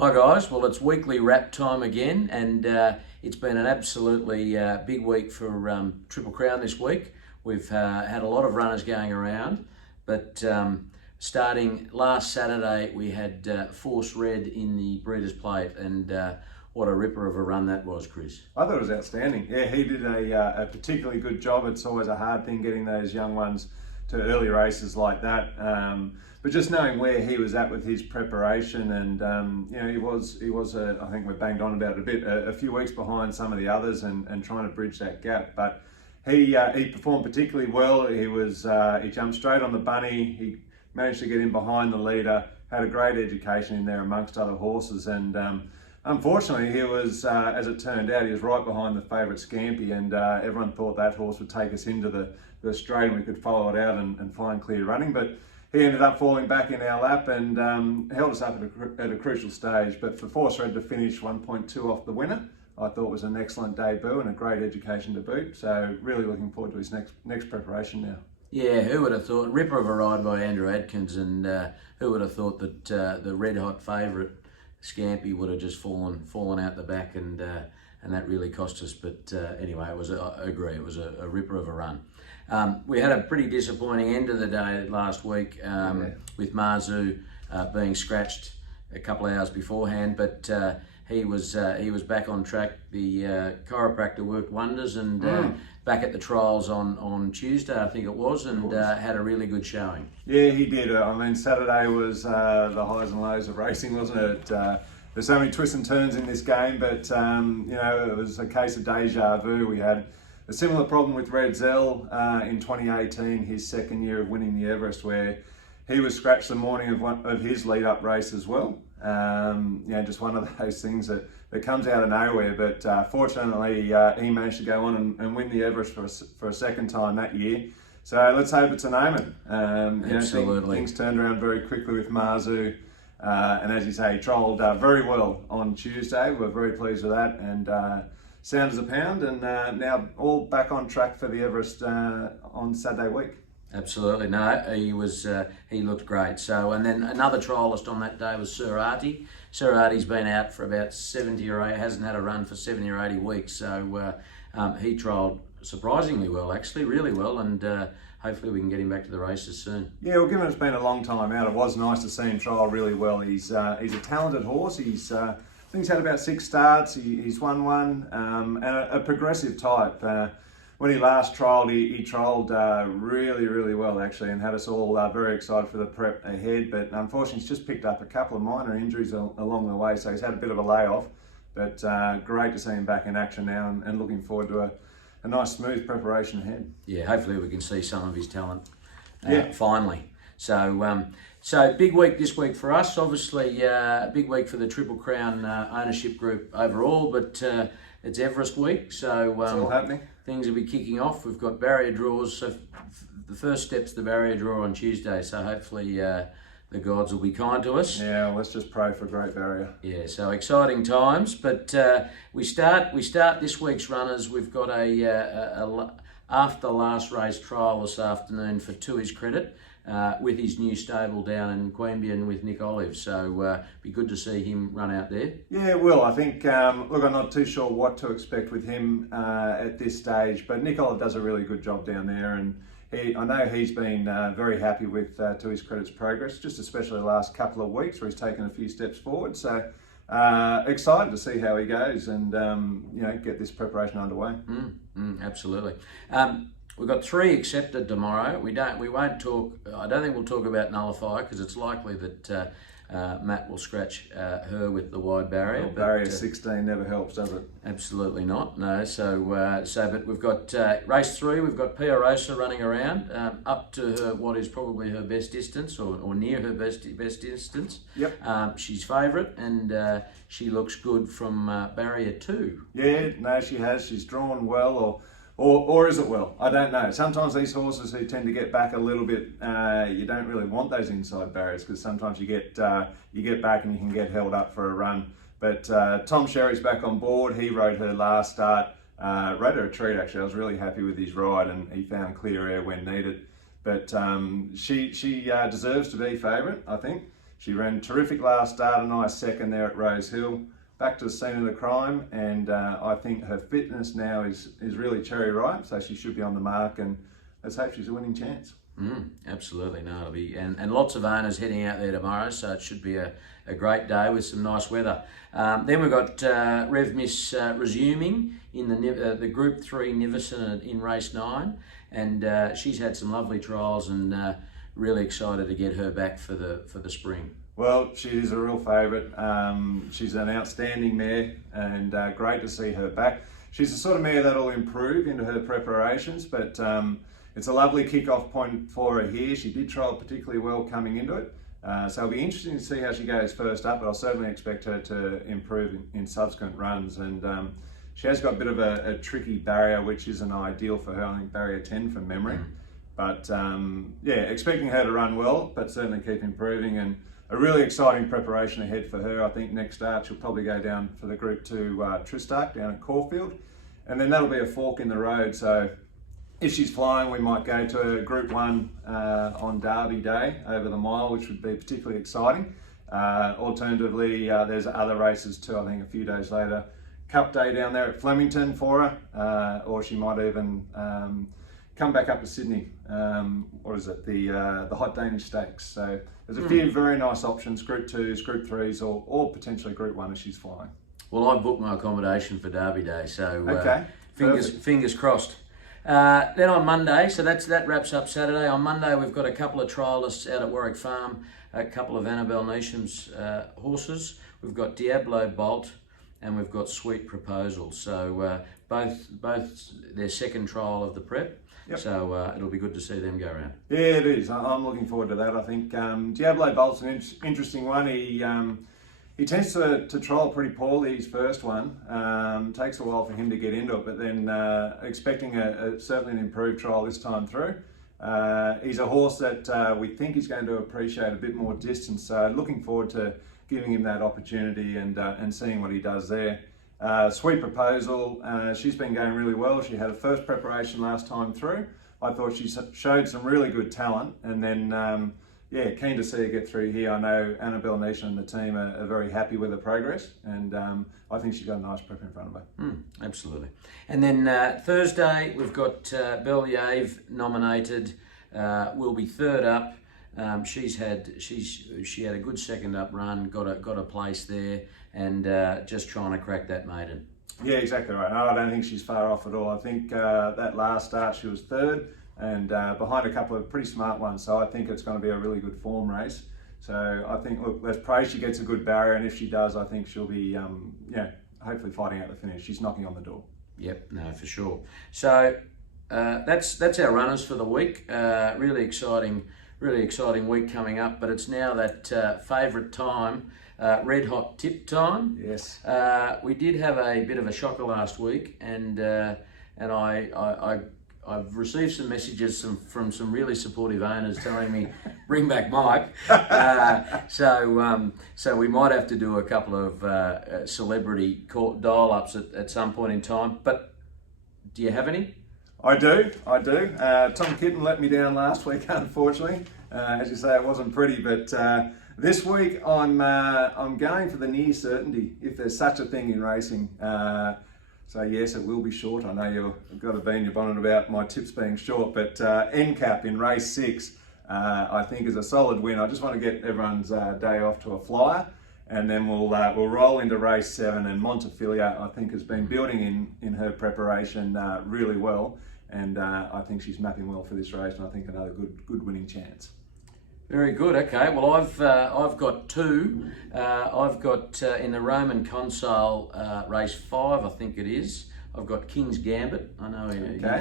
Hi guys, well it's weekly wrap time again, and it's been an absolutely big week for Triple Crown this week. We've had a lot of runners going around, but starting last Saturday we had Force Red in the Breeders' Plate, and what a ripper of a run that was, Chris. I thought it was outstanding. Yeah, he did a particularly good job. It's always a hard thing getting those young ones to early races like that. But just knowing where he was at with his preparation, and he was I think we banged on about it a bit, a few weeks behind some of the others, and trying to bridge that gap. But he performed particularly well. He jumped straight on the bunny. He managed to get in behind the leader. Had a great education in there amongst other horses, and unfortunately, he was, as it turned out, he was right behind the favourite Scampy, and everyone thought that horse would take us into the straight and we could follow it out and find clear running. But he ended up falling back in our lap and held us up at a crucial stage. But for Force Red to finish 1.2 off the winner, I thought was an excellent debut and a great education to boot. So really looking forward to his next preparation now. Yeah, who would have thought? Ripper of a ride by Andrew Adkins, and who would have thought that the red hot favourite Scampy would have just fallen out the back, and that really cost us. But anyway, I agree, it was a ripper of a run. We had a pretty disappointing end of the day last week with Marzu being scratched a couple of hours beforehand, but he was back on track. The chiropractor worked wonders, and back at the trials on Tuesday, I think it was, and had a really good showing. Yeah, he did. I mean, Saturday was the highs and lows of racing, wasn't it? There's so many twists and turns in this game, but it was a case of deja vu. We had a similar problem with Red Zell in 2018, his second year of winning the Everest, where he was scratched the morning of his lead-up race as well. Just one of those things that comes out of nowhere. But fortunately, he managed to go on and win the Everest for a second time that year. So let's hope it's an omen. Absolutely. Things turned around very quickly with Marzu. And as you say, he trolled very well on Tuesday. We're very pleased with that, and sound as a pound, and now all back on track for the Everest on Saturday week. Absolutely, no, he looked great. So, and then another trialist on that day was Sir Artie. Sir Artie's been out for about 70 or 80, hasn't had a run for 70 or 80 weeks. So he trialled surprisingly well, actually, really well, and hopefully we can get him back to the races soon. Yeah, well, given it's been a long time out, it was nice to see him trial really well. He's a talented horse. I think he's had about 6 starts. He's won one, and a progressive type. When he last trialled, he trialled really, really well actually, and had us all very excited for the prep ahead. But unfortunately, he's just picked up a couple of minor injuries along the way, so he's had a bit of a layoff. But great to see him back in action now, and looking forward to a nice, smooth preparation ahead. Yeah, hopefully we can see some of his talent finally. So big week this week for us. Obviously, big week for the Triple Crown ownership group overall, but it's Everest week, so it's all happening. Things will be kicking off. We've got barrier draws. So the first step's the barrier draw on Tuesday. So hopefully the gods will be kind to us. Yeah, let's just pray for a great barrier. Yeah, so exciting times. But we start this week's runners. We've got a after last race trial this afternoon for Tui's credit, with his new stable down in Queanbeyan with Nick Olive. So be good to see him run out there. Yeah, it will. I think, look, I'm not too sure what to expect with him at this stage, but Nick Olive does a really good job down there, and I know he's been very happy with Tui's credit's progress, just especially the last couple of weeks where he's taken a few steps forward. So excited to see how he goes and get this preparation underway. Absolutely. We've got 3 accepted tomorrow. I don't think we'll talk about Nullifier, because it's likely that Matt will scratch her with the wide barrier. Well, barrier 16 never helps, does it? Absolutely not. No. But we've got race 3. We've got Pia Rosa running around up to what is probably her best distance, or near her best distance. Yep. She's favourite, and she looks good from barrier 2. Yeah, no, she has. She's drawn well, or is it well? I don't know. Sometimes these horses who tend to get back a little bit, you don't really want those inside barriers, because sometimes you get back and you can get held up for a run. But Tom Sherry's back on board. He rode her last start. Rode her a treat actually. I was really happy with his ride, and he found clear air when needed. But she deserves to be favourite, I think. She ran terrific last start, a nice second there at Rose Hill. Back to the scene of the crime, and I think her fitness now is really cherry ripe, so she should be on the mark, and let's hope she's a winning chance. Absolutely, no, it'll be, and lots of owners heading out there tomorrow, so it should be a great day with some nice weather. Then we've got Rev Miss resuming in the Group 3 Niverson in race 9, and she's had some lovely trials, and really excited to get her back for the spring. Well, she is a real favourite. She's an outstanding mare, and great to see her back. She's the sort of mare that'll improve into her preparations, but it's a lovely kick-off point for her here. She did trial particularly well coming into it, so it'll be interesting to see how she goes first up, but I'll certainly expect her to improve in subsequent runs. And she has got a bit of a tricky barrier, which isn't ideal for her. I think barrier 10 from memory. But yeah, expecting her to run well, but certainly keep improving, and a really exciting preparation ahead for her. I think next start she'll probably go down for the Group 2 Tristarc down at Caulfield, and then that'll be a fork in the road. So if she's flying, we might go to Group 1 on Derby Day over the mile, which would be particularly exciting. Alternatively, there's other races too, I think a few days later. Cup Day down there at Flemington for her, or she might even come back up to Sydney. What is it? The Hot Danish Stakes. So there's a few very nice options, Group 2s, Group 3s, or potentially Group 1 if she's flying. Well, I've booked my accommodation for Derby Day, so okay. fingers crossed. Then on Monday, so that wraps up Saturday. On Monday, we've got a couple of trialists out at Warwick Farm, a couple of Annabelle Neasham's horses. We've got Diablo Bolt, and we've got Sweet Proposal. So both their second trial of the prep. Yep. So it'll be good to see them go around. Yeah, it is. I'm looking forward to that. I think Diablo Bolt's an interesting one. He tends to trial pretty poorly his first one. Takes a while for him to get into it, but then expecting certainly an improved trial this time through. He's a horse that we think he's going to appreciate a bit more distance, so looking forward to giving him that opportunity and seeing what he does there. Sweet Proposal, she's been going really well. She had a first preparation last time through. I thought she showed some really good talent, and then yeah, keen to see her get through here. I know Annabelle Neasham and the team are very happy with her progress, and I think she's got a nice prep in front of her. Absolutely. And then Thursday, we've got Belyave nominated, will be third up. She had a good second up run, got a place there, and just trying to crack that maiden. Yeah, exactly right. No, I don't think she's far off at all. I think that last start she was third, and behind a couple of pretty smart ones. So I think it's going to be a really good form race. So I think, look, let's pray she gets a good barrier, and if she does, I think she'll be, hopefully fighting out the finish. She's knocking on the door. Yep, no, for sure. So that's our runners for the week. Really exciting week coming up. But it's now that favourite time, red hot tip time. Yes. We did have a bit of a shocker last week, and I've received some messages from some really supportive owners telling me, bring back Mike. So we might have to do a couple of celebrity dial-ups at some point in time. But do you have any? I do. Tom Kitten let me down last week, unfortunately. As you say, it wasn't pretty, but this week I'm going for the near certainty, if there's such a thing in racing. So yes, it will be short. I know you've got a bee in your bonnet about my tips being short, but NCAP in race 6, I think is a solid win. I just want to get everyone's day off to a flyer, and then we'll roll into race 7. And Montefilia, I think, has been building in her preparation really well, and I think she's mapping well for this race, and I think another good winning chance. Very good. Okay. Well, I've got two. I've got in the Roman Consul race 5, I think it is. I've got King's Gambit. I know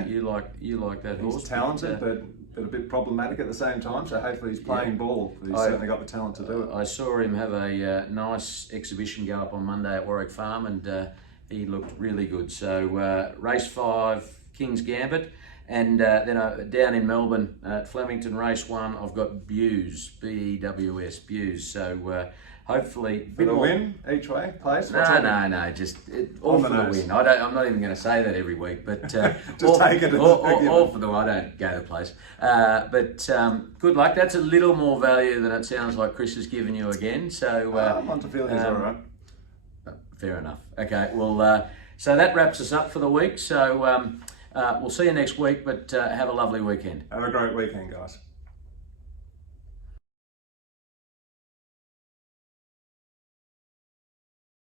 you like that horse. He's talented, but a bit problematic at the same time. So hopefully he's playing ball. He's certainly got the talent to do it. I saw him have a nice exhibition go up on Monday at Warwick Farm, and he looked really good. So race 5, King's Gambit. And then down in Melbourne at Flemington Race 1, I've got Bews, B-E-W-S, Bews. So hopefully... For the win each way, place? No, just all for the win. I'm not even going to say that every week, but just take it as all for the win. I don't go to place. But good luck. That's a little more value than it sounds like Chris has given you again. So Montefiore is all right. Fair enough. Okay, well, so that wraps us up for the week. So we'll see you next week, but have a lovely weekend. Have a great weekend, guys.